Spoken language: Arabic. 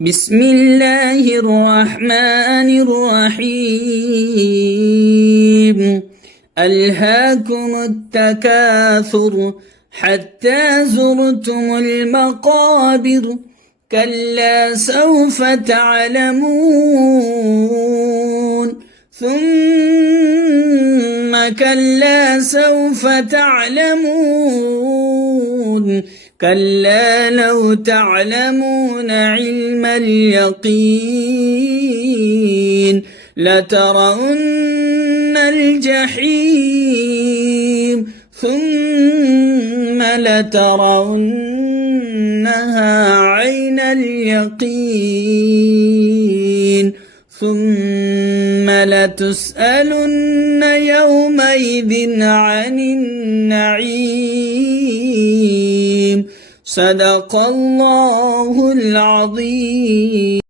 بسم الله الرحمن الرحيم ألهاكم التكاثر حتى زرتم المقابر كلا سوف تعلمون ثم كلا سوف تعلمون كلا لو تعلمون علم اليقين لترون الجحيم ثم لترونها عين اليقين ثم لتسألن يومئذ عن النعيم صدق الله العظيم.